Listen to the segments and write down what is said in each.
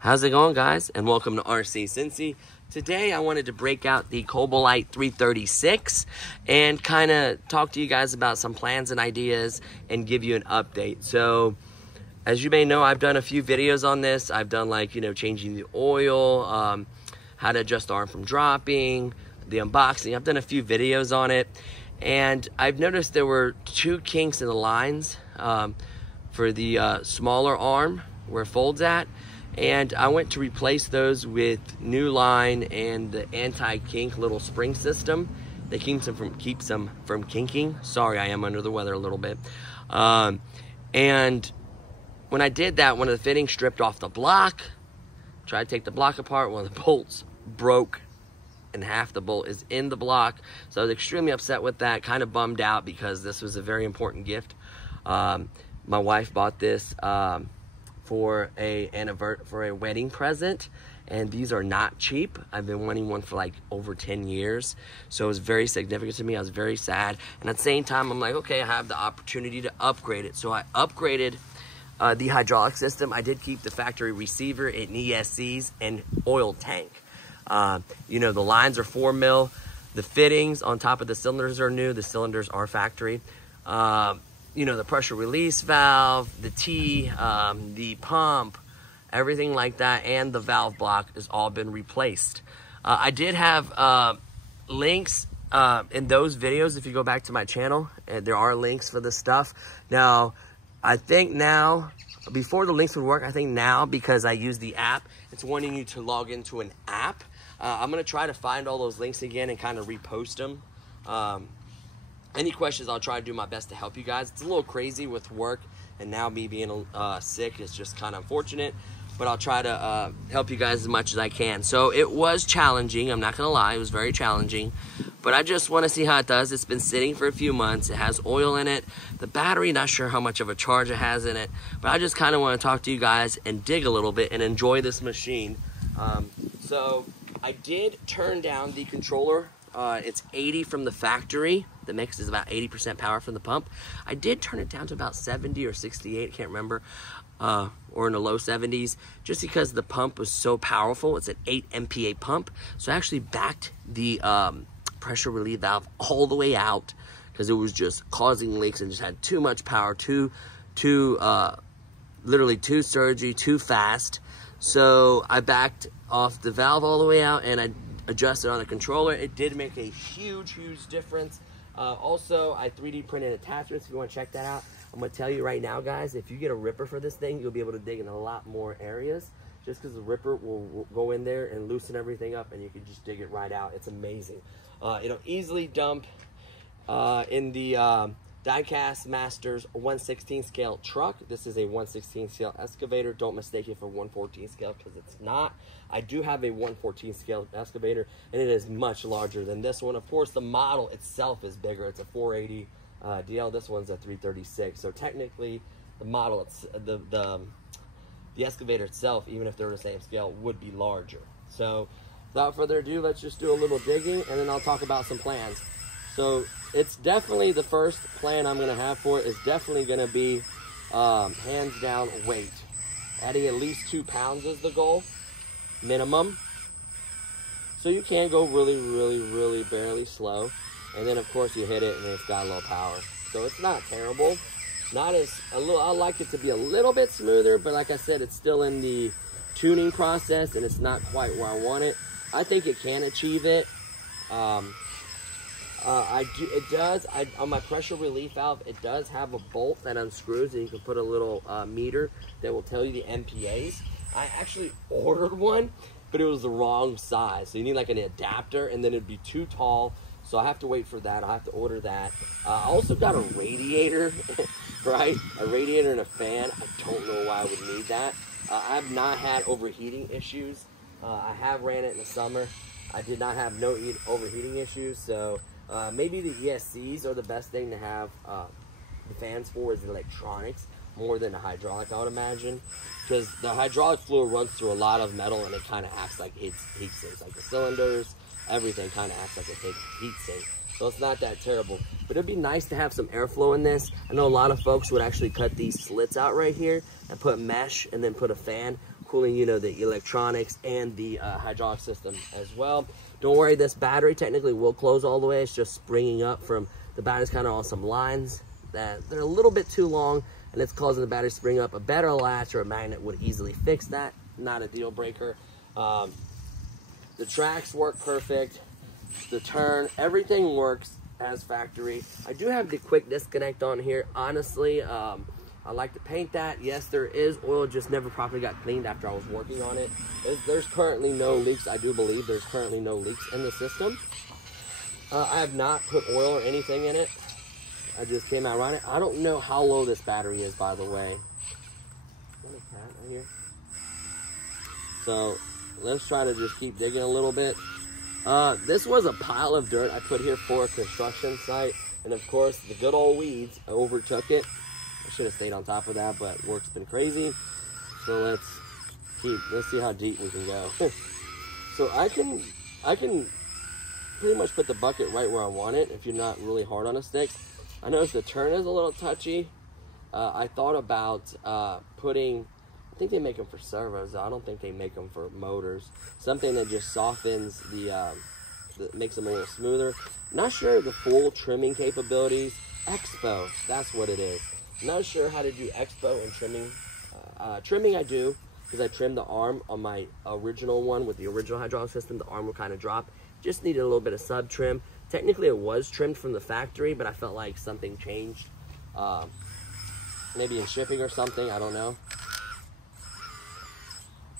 How's it going, guys? And welcome to RC Cincy. Today I wanted to break out the kabolit 336 and kind of talk to you guys about some plans and ideas and give you an update. So as you may know, I've done a few videos on this. I've done changing the oil, how to adjust the arm from dropping, the unboxing. I've done a few videos on it, and I've noticed there were two kinks in the lines for the smaller arm where it folds at. And I went to replace those with new line and the anti-kink little spring system that keeps them from kinking. Sorry, I am under the weather a little bit. And when I did that, one of the fittings stripped off the block. Tried to take the block apart. One of the bolts broke, and half the bolt is in the block. So I was extremely upset with that. Kind of bummed out because this was a very important gift. My wife bought this for a wedding present, and these are not cheap. I've been wanting one for like over 10 years, so it was very significant to me. I was very sad, and at the same time I'm like, okay, I have the opportunity to upgrade it. So I upgraded the hydraulic system. I did keep the factory receiver and ESCs and oil tank. The lines are 4 mil. The fittings on top of the cylinders are new. The cylinders are factory. The pressure release valve, the T, the pump, everything like that, and the valve block has all been replaced. I did have links in those videos. If you go back to my channel, there are links for this stuff. Now, I think now, before the links would work, I think now, because I use the app, it's wanting you to log into an app. I'm going to try to find all those links again and kind of repost them. Any questions, I'll try to do my best to help you guys. It's a little crazy with work, and now me being sick is just kind of unfortunate, but I'll try to help you guys as much as I can. So it was challenging, I'm not gonna lie, it was very challenging, but I just want to see how it does. It's been sitting for a few months. It has oil in it. The battery, not sure how much of a charge it has in it, but I just kind of want to talk to you guys and dig a little bit and enjoy this machine. So I did turn down the controller. It's 80 from the factory. The mix is about 80% power from the pump. I did turn it down to about 70 or 68, I can't remember, or in the low 70s, just because the pump was so powerful. It's an 8 MPa pump, so I actually backed the pressure relief valve all the way out because it was just causing leaks and just had too much power, literally too surgy, too fast. So I backed off the valve all the way out, and I adjusted on the controller. It did make a huge difference. Also, I 3D printed attachments. If you want to check that out, I'm going to tell you right now, guys, if you get a ripper for this thing, you'll be able to dig in a lot more areas, just because the ripper will go in there and loosen everything up, and you can just dig it right out. It's amazing. It'll easily dump in the Diecast Masters 1/16 scale truck. This is a 1/16 scale excavator. Don't mistake it for 1/14 scale, because it's not. I do have a 1/14 scale excavator, and it is much larger than this one. Of course, the model itself is bigger. It's a 480 DL. This one's a 336. So technically, the model, the excavator itself, even if they're the same scale, would be larger. So without further ado, let's just do a little digging, and then I'll talk about some plans. So it's definitely the first plan I'm going to have for it is definitely going to be hands down weight. Adding at least 2 pounds is the goal, minimum. So you can go really barely slow, and then of course you hit it and it's got a little power. So it's not terrible. Not as I like it to be a little bit smoother, but like I said, it's still in the tuning process and it's not quite where I want it. I think it can achieve it. On my pressure relief valve, it does have a bolt that unscrews, and you can put a little meter that will tell you the MPAs. I actually ordered one, but it was the wrong size. So you need like an adapter, and then it'd be too tall. So I have to wait for that. I have to order that. I also got a radiator, right? A radiator and a fan. I don't know why I would need that. I have not had overheating issues. I have ran it in the summer. I did not have no overheating issues. So maybe the ESCs are the best thing to have the fans for, is electronics more than the hydraulic, I would imagine. Because the hydraulic fluid runs through a lot of metal, and it kind of acts like heat sinks. Like the cylinders, everything kind of acts like a heat sink. So it's not that terrible. But it'd be nice to have some airflow in this. I know a lot of folks would actually cut these slits out right here and put mesh and then put a fan cooling, you know, the electronics and the hydraulic system as well. Don't worry, this battery technically will close all the way. It's just springing up from the battery's kind of on some lines that they're a little bit too long, and it's causing the battery to spring up. A better latch or a magnet would easily fix that. Not a deal breaker. The tracks work perfect. The turn, everything works as factory. I do have the quick disconnect on here. Honestly, I like to paint that. Yes, there is oil, just never properly got cleaned after I was working on it. There's currently no leaks. I do believe there's currently no leaks in the system. I have not put oil or anything in it. I just came out running. I don't know how low this battery is, by the way. Is that a cat right here? So let's try to just keep digging a little bit. This was a pile of dirt I put here for a construction site, and of course the good old weeds overtook it. I should have stayed on top of that, but work's been crazy. So let's see how deep we can go. So I can pretty much put the bucket right where I want it if you're not really hard on the sticks. I noticed the turn is a little touchy. I thought about putting, I think they make them for servos. I don't think they make them for motors. Something that just softens that makes them a little smoother. Not sure the full trimming capabilities. Expo, that's what it is. Not sure how to do expo and trimming. Trimming I do, because I trimmed the arm on my original one with the original hydraulic system. The arm will kind of drop. Just needed a little bit of sub trim. Technically it was trimmed from the factory, but I felt like something changed. Maybe in shipping or something, I don't know.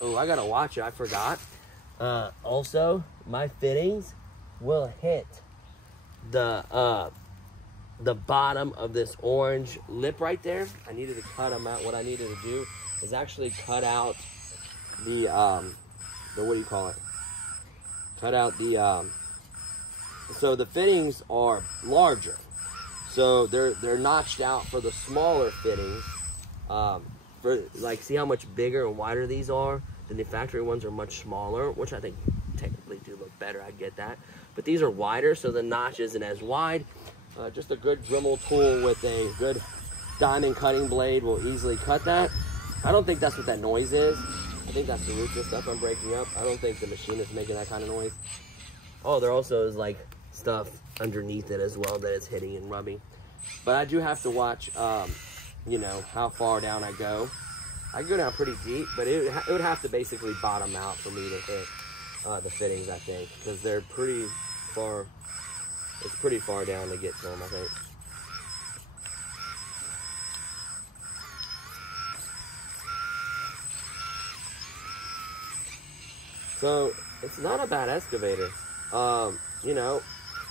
Oh, I gotta watch it, I forgot. Also, my fittings will hit the bottom of this orange lip right there. I needed to cut them out. What I needed to do is actually cut out the what do you call it? Cut out the, so the fittings are larger. So they're notched out for the smaller fittings. For like, see how much bigger and wider these are? Then the factory ones are much smaller, which I think technically do look better. I get that. But these are wider, so the notch isn't as wide. Just a good Dremel tool with a good diamond cutting blade will easily cut that. I don't think that's what that noise is. I think that's the roots and stuff I'm breaking up. I don't think the machine is making that kind of noise. Oh, there also is like stuff underneath it as well that it's hitting and rubbing. But I do have to watch, you know, how far down I go. I go down pretty deep, but it would have to basically bottom out for me to hit the fittings, I think, because they're pretty far. It's pretty far down to get to them, I think. So it's not a bad excavator. You know,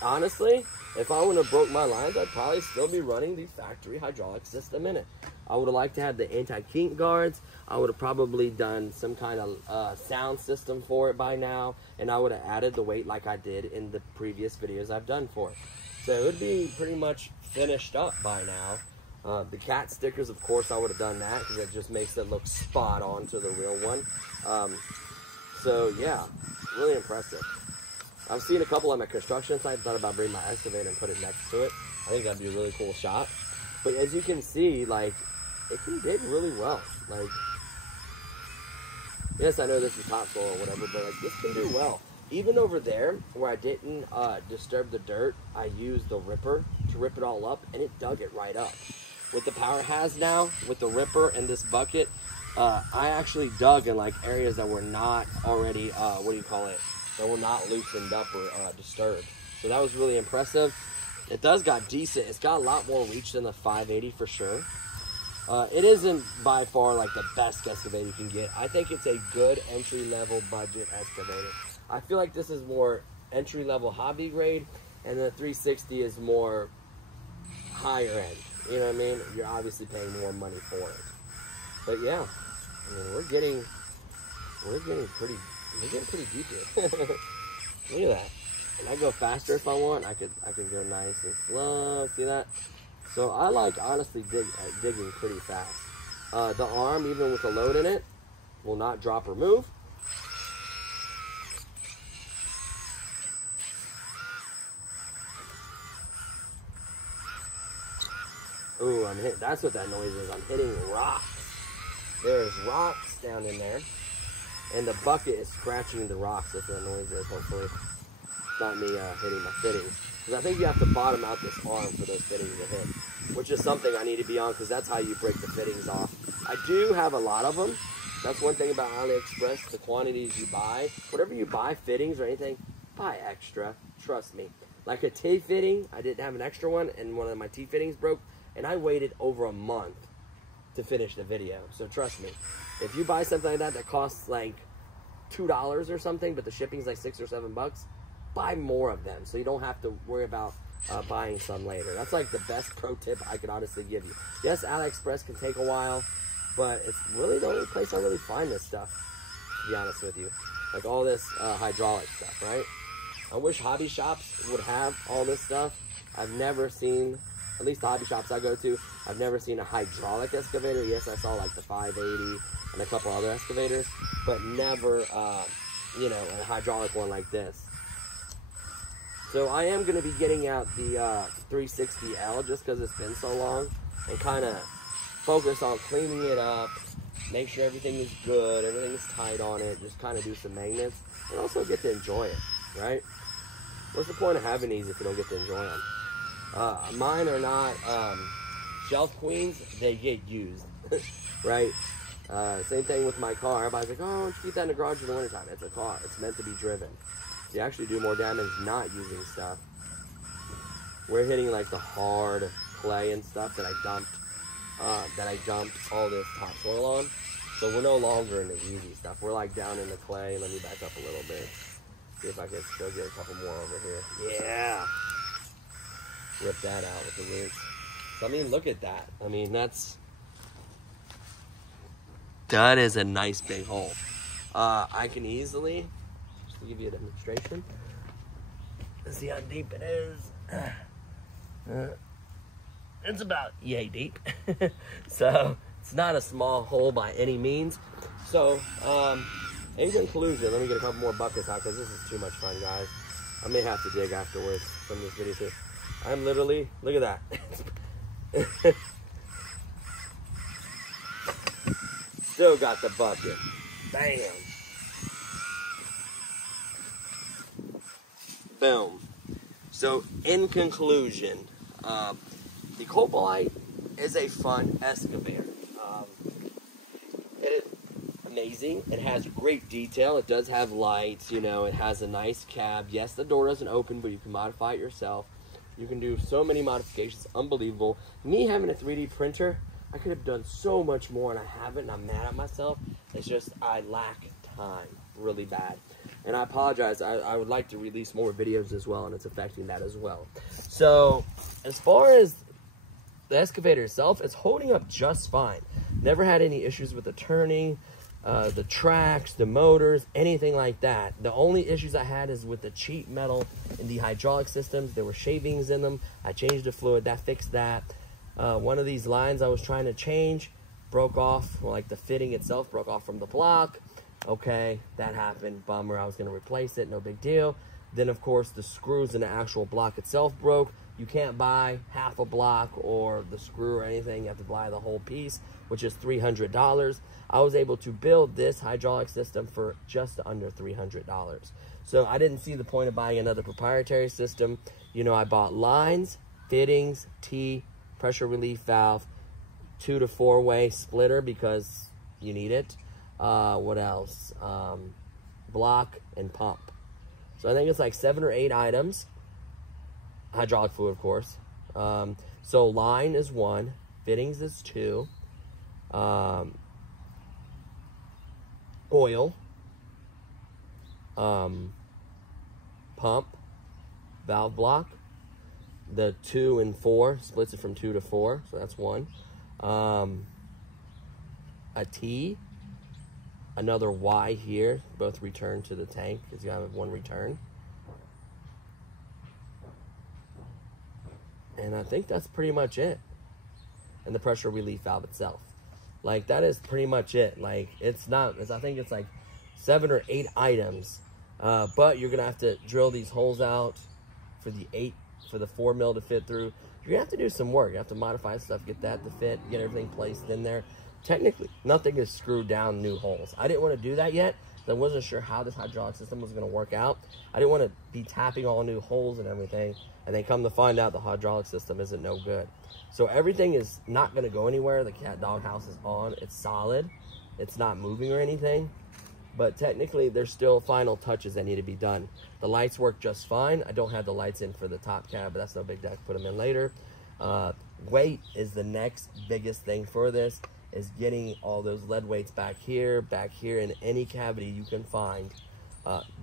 honestly, if I wouldn't have broke my lines, I'd probably still be running the factory hydraulic system in it. I would have liked to have the anti-kink guards. I would have probably done some kind of sound system for it by now, and I would have added the weight like I did in the previous videos I've done for it. So it would be pretty much finished up by now. The cat stickers, of course, I would have done that because it just makes it look spot on to the real one. So yeah, really impressive. I've seen a couple on my construction site. Thought about bringing my excavator and put it next to it. I think that'd be a really cool shot. But as you can see, like, it can dig really well. Like, yes, I know this is topsoil or whatever, but like, this can do well. Even over there, where I didn't disturb the dirt, I used the ripper to rip it all up, and it dug it right up. With the power it has now, with the ripper and this bucket, I actually dug in like areas that were not already, what do you call it? That were not loosened up or disturbed. So that was really impressive. It does got decent. It's got a lot more reach than the 580 for sure. It isn't by far like the best excavator you can get. I think it's a good entry-level budget excavator. I feel like this is more entry-level hobby grade, and the 360 is more higher end. You know what I mean? You're obviously paying more money for it. But yeah, I mean, we're getting pretty deep here. Look at that. And I go faster if I want. I could go nice and slow. See that? So I like honestly digging pretty fast. The arm, even with a load in it, will not drop or move. Ooh, I'm hitting. That's what that noise is. I'm hitting rocks. There's rocks down in there, and the bucket is scratching the rocks. That's what that noise is. Hopefully, it's not me hitting my fittings. Because I think you have to bottom out this arm for those fittings to hit, which is something I need to be on because that's how you break the fittings off. I do have a lot of them. That's one thing about AliExpress, the quantities you buy. Whatever you buy, fittings or anything, buy extra. Trust me. Like a T fitting, I didn't have an extra one, and one of my T fittings broke. And I waited over a month to finish the video. So trust me, if you buy something like that that costs like $2 or something, but the shipping's like $6 or $7, buy more of them so you don't have to worry about buying some later. That's like the best pro tip I could honestly give you. Yes, AliExpress can take a while, but it's really the only place I really find this stuff, to be honest with you. Like all this hydraulic stuff, right? I wish hobby shops would have all this stuff. I've never seen, at least the hobby shops I go to, I've never seen a hydraulic excavator. Yes, I saw like the 580 and a couple other excavators, but never, you know, a hydraulic one like this. So I am going to be getting out the 360L just because it's been so long, and kind of focus on cleaning it up, make sure everything is good, everything is tight on it, just kind of do some maintenance, and also get to enjoy it, right? What's the point of having these if you don't get to enjoy them? Mine are not shelf queens, they get used, right? Same thing with my car. Everybody's like, oh, keep that in the garage in the wintertime. It's a car, it's meant to be driven. You actually do more damage not using stuff. We're hitting like the hard clay and stuff that I dumped all this topsoil on. So we're no longer in the easy stuff. We're like down in the clay. Let me back up a little bit. See if I can still get a couple more over here. Yeah. Rip that out with the roots. So, I mean, look at that. I mean, that is a nice big hole. I can easily, just to give you a demonstration, see how deep it is. It's about yay deep. So it's not a small hole by any means. So in conclusion, let me get a couple more buckets out because this is too much fun, guys. I may have to dig afterwards from this video too. I'm literally, look at that. Still got the bucket. Bam. Boom. So in conclusion, the Kabolit is a fun excavator. It is amazing. It has great detail. It does have lights, you know, it has a nice cab. Yes, the door doesn't open, but you can modify it yourself. You can do so many modifications, unbelievable. Me having a 3D printer, I could have done so much more, and I haven't, and I'm mad at myself. It's just I lack time really bad. And I apologize. I would like to release more videos as well, and it's affecting that as well. So as far as the excavator itself, it's holding up just fine. Never had any issues with the turning, the tracks, the motors, anything like that. The only issues I had is with the cheap metal in the hydraulic systems. There were shavings in them. I changed the fluid. That fixed that. One of these lines I was trying to change broke off. Well, like the fitting itself broke off from the block. Okay, that happened. Bummer. I was going to replace it. No big deal. Then, of course, the screws in the actual block itself broke. You can't buy half a block or the screw or anything. You have to buy the whole piece, which is $300. I was able to build this hydraulic system for just under $300. So I didn't see the point of buying another proprietary system. You know, I bought lines, fittings, T, pressure relief valve, 2 to 4-way splitter because you need it. What else? Block and pump. So I think it's like 7 or 8 items. Hydraulic fluid, of course. So line is 1, fittings is 2, oil, pump, valve block. The 2 and 4 splits it from 2 to 4, so that's one. A T, another Y here, both return to the tank because you have one return. And I think that's pretty much it. And the pressure relief valve itself. Like, that is pretty much it. Like, it's not, I think it's like 7 or 8 items. But you're going to have to drill these holes out for the 4 mil to fit through. You're going to have to do some work. You have to modify stuff, get that to fit, get everything placed in there. Technically, nothing is screwed down new holes. I didn't want to do that yet. I wasn't sure how this hydraulic system was going to work out. I didn't want to be tapping all new holes and everything, and then come to find out the hydraulic system isn't no good. So everything is not going to go anywhere. The cat dog house is on. It's solid. It's not moving or anything. But technically, there's still final touches that need to be done. The lights work just fine. I don't have the lights in for the top cab, but that's no big deal. I can put them in later. Weight is the next biggest thing for this, is getting all those lead weights back here, in any cavity you can find.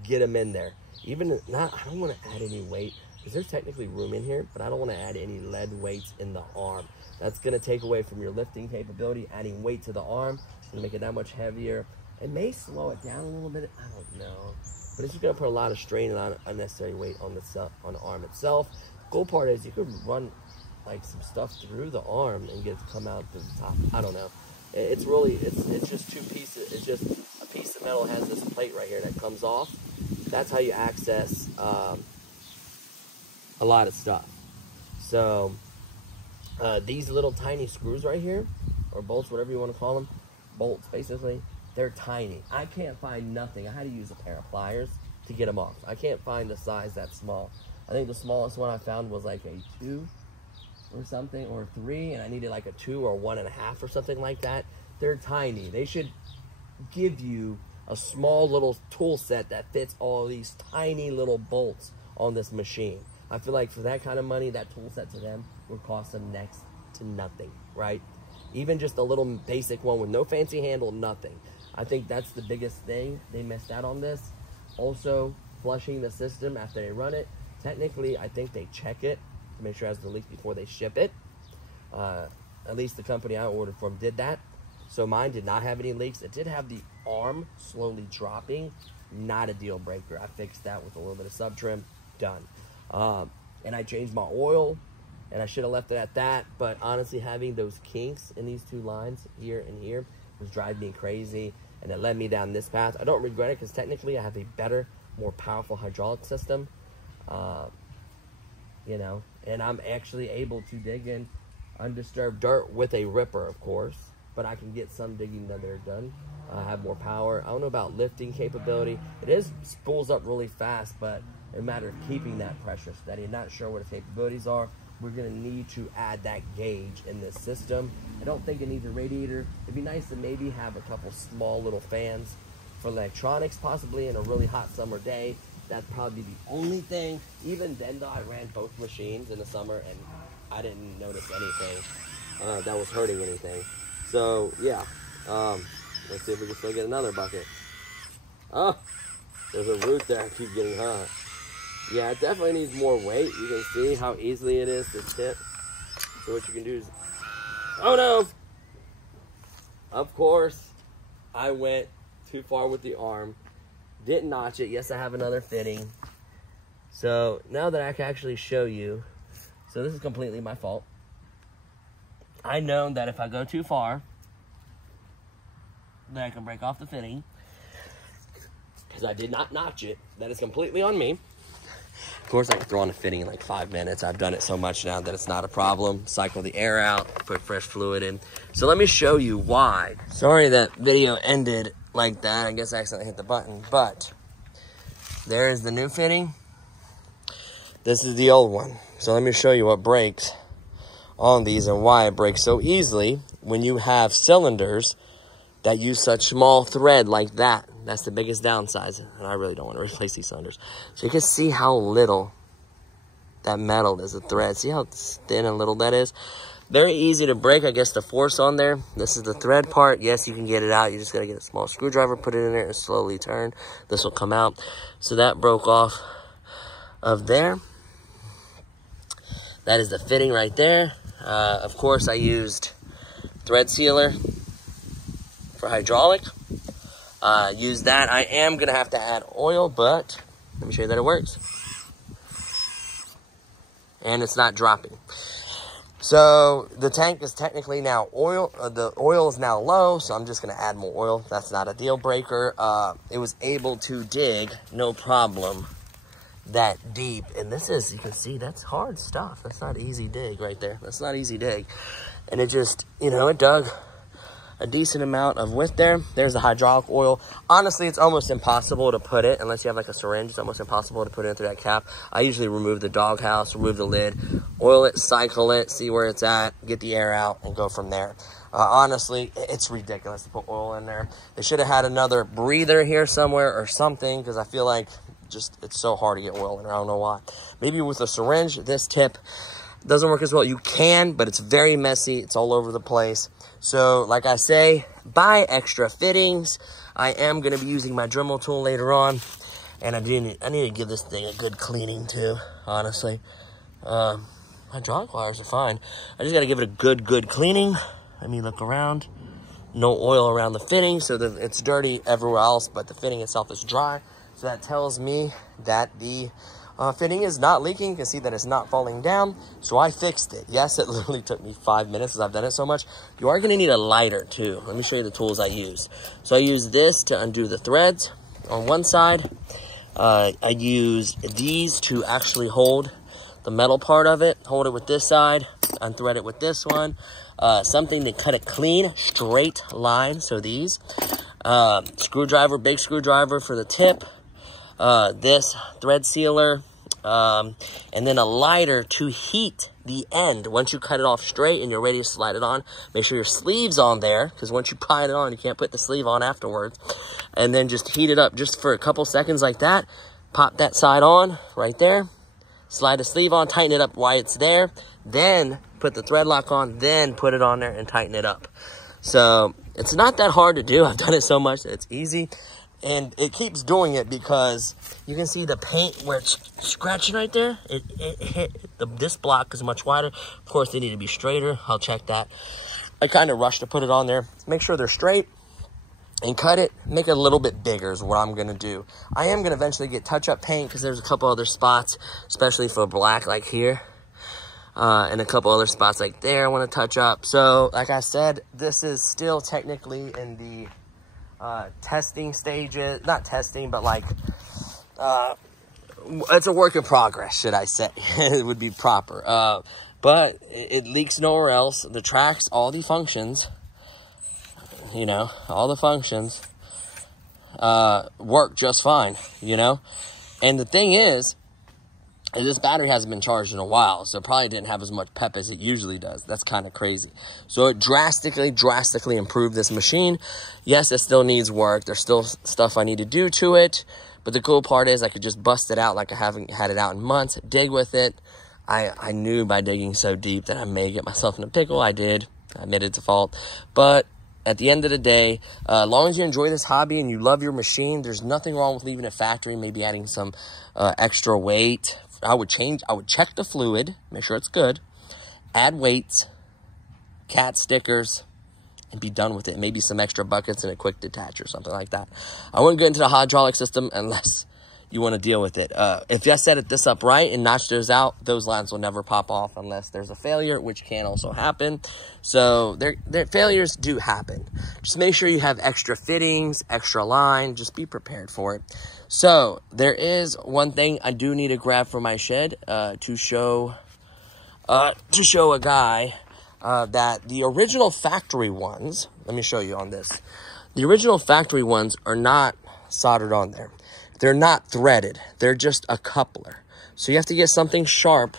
Get them in there. Even not, I don't want to add any weight, because there's technically room in here, but I don't want to add any lead weights in the arm. That's going to take away from your lifting capability. Adding weight to the arm is going to make it that much heavier. It may slow it down a little bit, I don't know. But it's just going to put a lot of strain and a lot of unnecessary weight on the arm itself. Cool part is you could run like some stuff through the arm and get it to come out to the top. I don't know. It's really, it's just 2 pieces. It's just a piece of metal has this plate right here that comes off. That's how you access a lot of stuff. So these little tiny screws right here, or bolts, whatever you want to call them, bolts basically, they're tiny. I can't find nothing. I had to use a pair of pliers to get them off. I can't find the size that small. I think the smallest one I found was like a 2 or something, or 3, and I needed like a 2 or 1.5 or something like that. They're tiny. They should give you a small little tool set that fits all these tiny little bolts on this machine. I feel like for that kind of money, that tool set to them would cost them next to nothing, right? Even just a little basic one with no fancy handle, nothing. I think that's the biggest thing they missed out on this. Also, flushing the system after they run it. Technically, I think they check it to make sure it has the leak before they ship it. At least the company I ordered from did that. So mine did not have any leaks. It did have the arm slowly dropping. Not a deal breaker. I fixed that with a little bit of sub trim. Done. And I changed my oil, and I should have left it at that. But honestly, having those kinks in these 2 lines here and here was driving me crazy, and it led me down this path. I don't regret it, because technically I have a better, more powerful hydraulic system. You know, and I'm actually able to dig in undisturbed dirt with a ripper, of course, but I can get some digging done. I have more power. I don't know about lifting capability. It spools up really fast, but in a matter of keeping that pressure steady. I'm not sure what its capabilities are. We're going to need to add that gauge in this system. I don't think it needs a radiator. It'd be nice to maybe have a couple small little fans for electronics, possibly in a really hot summer day. That'd probably be the only thing. Even then, though, I ran both machines in the summer, and I didn't notice anything that was hurting anything. So, yeah. Let's see if we can still get another bucket. Oh, there's a root there. I keep getting hot. Yeah, it definitely needs more weight. You can see how easily it is to tip. So what you can do is... Oh, no! Of course, I went too far with the arm. Didn't notch it. Yes, I have another fitting. So now that I can actually show you, so this is completely my fault. I know that if I go too far, that I can break off the fitting, because I did not notch it. That is completely on me. Of course, I can throw on a fitting in like 5 minutes. I've done it so much now that it's not a problem. Cycle the air out, put fresh fluid in. So let me show you why. Sorry that video ended like that. I guess I accidentally hit the button, but there is the new fitting. This is the old one. So let me show you what breaks on these and why it breaks so easily when you have cylinders that use such small thread like that. That's the biggest downside, and I really don't want to replace these cylinders. So you can see how little that metal is, the thread. See how thin and little that is? Very easy to break, I guess, the force on there. This is the thread part. Yes, you can get it out. You just got to get a small screwdriver, put it in there, and slowly turn. This will come out. So that broke off of there. That is the fitting right there. Of course, I used thread sealer for hydraulic. Use that. I am going to have to add oil, but let me show you that it works. And it's not dropping. So the tank is technically now oil. The oil is now low, so I'm just going to add more oil. That's not a deal breaker. It was able to dig, no problem, that deep. And this is, you can see, that's hard stuff. That's not easy dig right there. That's not easy dig. And it just, you know, it dug a decent amount of width there. There's the hydraulic oil. Honestly, it's almost impossible to put it, unless you have like a syringe, it's almost impossible to put it through that cap. I usually remove the doghouse, remove the lid, oil it, cycle it, see where it's at, get the air out, and go from there. Honestly, it's ridiculous to put oil in there. They should have had another breather here somewhere or something, because I feel like just it's so hard to get oil in there. I don't know why. Maybe with a syringe, this tip doesn't work as well. You can, but it's very messy. It's all over the place. So, like I say, buy extra fittings. I am going to be using my Dremel tool later on. And I need to give this thing a good cleaning too, honestly. Hydraulic wires are fine. I just got to give it a good cleaning. Let me look around. No oil around the fitting, so that it's dirty everywhere else, but the fitting itself is dry. So that tells me that the fitting is not leaking. You can see that it's not falling down. So I fixed it. Yes, it literally took me 5 minutes because I've done it so much. You are going to need a lighter too. Let me show you the tools I used. So I used this to undo the threads on one side. I used these to actually hold the metal part of it. Hold it with this side. Unthread it with this one. Something to cut a clean, straight line. So these. Screwdriver, big screwdriver for the tip. This thread sealer, and then a lighter to heat the end. Once you cut it off straight and you're ready to slide it on, make sure your sleeve's on there, because once you pry it on, you can't put the sleeve on afterwards. And then just heat it up just for a couple seconds like that. Pop that side on right there. Slide the sleeve on, tighten it up while it's there. Then put the thread lock on, then put it on there and tighten it up. So it's not that hard to do. I've done it so much that it's easy. And it keeps doing it because you can see the paint where it's scratching right there. It hit this block is much wider. Of course, they need to be straighter. I'll check that. I kind of rushed to put it on there. Make sure they're straight and cut it. Make it a little bit bigger is what I'm going to do. I am going to eventually get touch-up paint because there's a couple other spots, especially for black like here. And a couple other spots like there I want to touch up. So, like I said, this is still technically in the testing stages. Not testing, but like it's a work in progress, should I say. It would be proper. But it leaks nowhere else. The tracks, all the functions, you know, all the functions work just fine, you know. And the thing is, this battery hasn't been charged in a while, so it probably didn't have as much pep as it usually does. That's kind of crazy. So it drastically improved this machine. Yes, it still needs work. There's still stuff I need to do to it. But the cool part is I could just bust it out like I haven't had it out in months, dig with it. I knew by digging so deep that I may get myself in a pickle. I did. I admitted to fault. But at the end of the day, as long as you enjoy this hobby and you love your machine, there's nothing wrong with leaving it factory, maybe adding some extra weight. I would check the fluid, make sure it's good, add weights, cat stickers, and be done with it. Maybe some extra buckets and a quick detach or something like that. I wouldn't get into the hydraulic system unless you want to deal with it. If you set this up right and notch those out, those lines will never pop off unless there's a failure, which can also happen. So their failures do happen. Just make sure you have extra fittings, extra line. Just be prepared for it. So there is one thing I do need to grab for my shed to show a guy that the original factory ones. Let me show you on this. The original factory ones are not soldered on there. They're not threaded. They're just a coupler. So you have to get something sharp.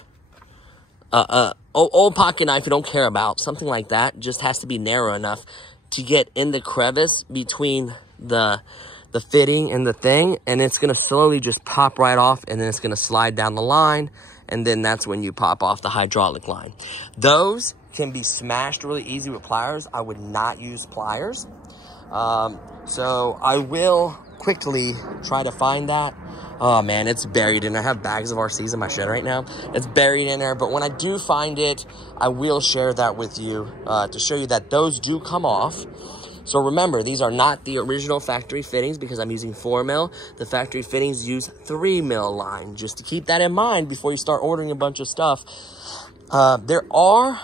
Old pocket knife you don't care about. Something like that. Just has to be narrow enough to get in the crevice between the fitting and the thing. And it's going to slowly just pop right off. And then it's going to slide down the line. And then that's when you pop off the hydraulic line. Those can be smashed really easy with pliers. I would not use pliers. So I will quickly try to find that. Oh man, it's buried in there. I have bags of RCs in my shed right now. It's buried in there, but when I do find it, I will share that with you to show you that those do come off. So remember, these are not the original factory fittings because I'm using 4mm. The factory fittings use 3mm line. Just to keep that in mind before you start ordering a bunch of stuff. There are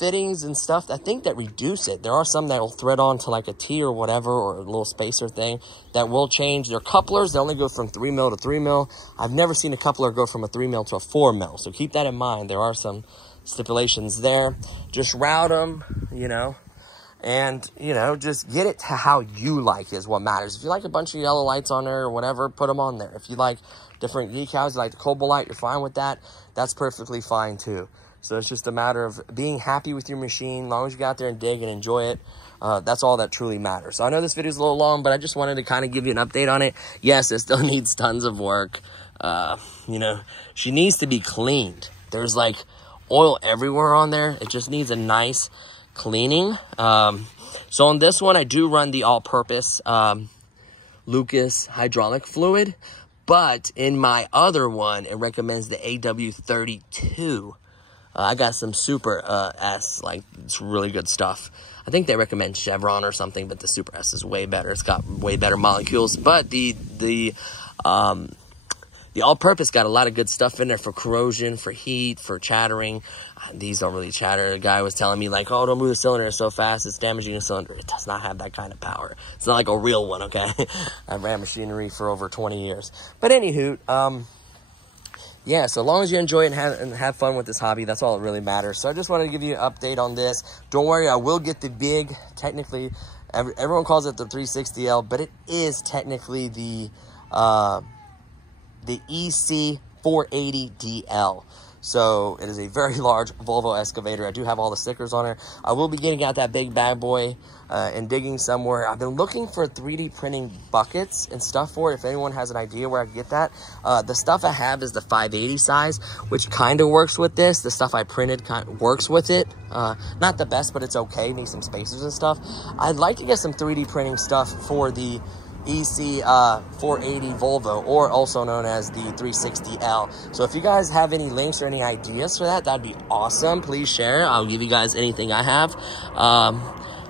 fittings and stuff, I think, that reduce it. There are some that will thread on to like a T or whatever, or a little spacer thing that will change. Their couplers, they only go from 3mm to 3mm. I've never seen a coupler go from a 3mm to a 4mm. So keep that in mind. There are some stipulations there. Just route them, you know. And, you know, just get it to how you like is what matters. If you like a bunch of yellow lights on there or whatever, put them on there. If you like different decals, you like the kabolit, you're fine with that. That's perfectly fine too. So it's just a matter of being happy with your machine. As long as you get out there and dig and enjoy it, that's all that truly matters. So I know this video is a little long, but I just wanted to kind of give you an update on it. Yes, it still needs tons of work. You know, she needs to be cleaned. There's like oil everywhere on there. It just needs a nice cleaning. So on this one, I do run the all-purpose Lucas hydraulic fluid, but in my other one, it recommends the AW32. I got some Super S, like, it's really good stuff. I think they recommend Chevron or something, but the Super S is way better. It's got way better molecules, but the all-purpose got a lot of good stuff in there for corrosion, for heat, for chattering. These don't really chatter. The guy was telling me, like, oh, don't move the cylinder so fast, it's damaging the cylinder. It does not have that kind of power. It's not like a real one, okay? I ran machinery for over 20 years. But anywho, yeah, so long as you enjoy it and have fun with this hobby, that's all that really matters. So I just wanted to give you an update on this. Don't worry, I will get the big, technically, everyone calls it the 360L, but it is technically the EC480DL. So it is a very large Volvo excavator. I do have all the stickers on it. I will be getting out that big bad boy and digging somewhere. I've been looking for 3D printing buckets and stuff for it. If anyone has an idea where I can get that. The stuff I have is the 580 size, which kind of works with this. The stuff I printed kind of works with it. Not the best, but it's okay. Need some spacers and stuff. I'd like to get some 3D printing stuff for the EC480 Volvo, or also known as the 360L. So if you guys have any links or any ideas for that, that'd be awesome. Please share. I'll give you guys anything I have.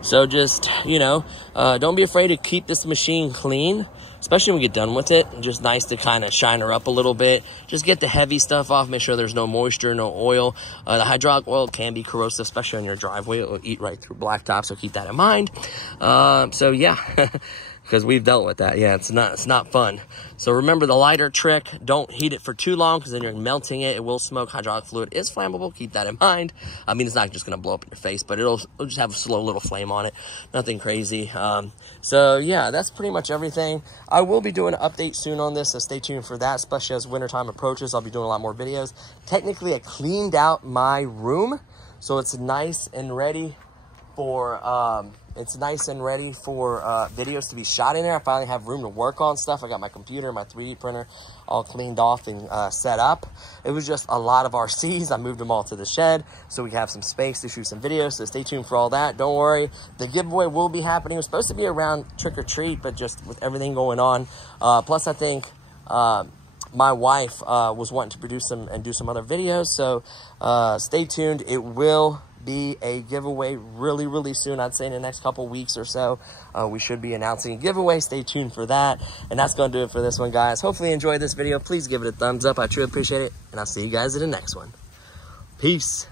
So just, you know, don't be afraid to keep this machine clean, especially when we get done with it. Just nice to kind of shine her up a little bit. Just get the heavy stuff off. Make sure there's no moisture, no oil. The hydraulic oil can be corrosive, especially on your driveway. It will eat right through blacktop, so keep that in mind. So yeah. Because we've dealt with that. Yeah, it's not fun. So remember the lighter trick. Don't heat it for too long because then you're melting it. It will smoke. Hydraulic fluid is flammable. Keep that in mind. I mean, it's not just going to blow up in your face, but it'll just have a slow little flame on it. Nothing crazy. So yeah, that's pretty much everything. I will be doing an update soon on this, so stay tuned for that, especially as wintertime approaches. I'll be doing a lot more videos. Technically, I cleaned out my room, so it's nice and ready for videos to be shot in there. I finally have room to work on stuff. I got my computer, my 3D printer all cleaned off and set up. It was just a lot of RCs. I moved them all to the shed so we have some space to shoot some videos, so stay tuned for all that. Don't worry, the giveaway will be happening. It was supposed to be around trick or treat, but just with everything going on, plus I think my wife was wanting to produce some and do some other videos, so stay tuned. It will be a giveaway really soon. I'd say in the next couple weeks or so, we should be announcing a giveaway. Stay tuned for that. And that's going to do it for this one, guys. Hopefully you enjoyed this video. Please give it a thumbs up. I truly appreciate it. And I'll see you guys in the next one. Peace.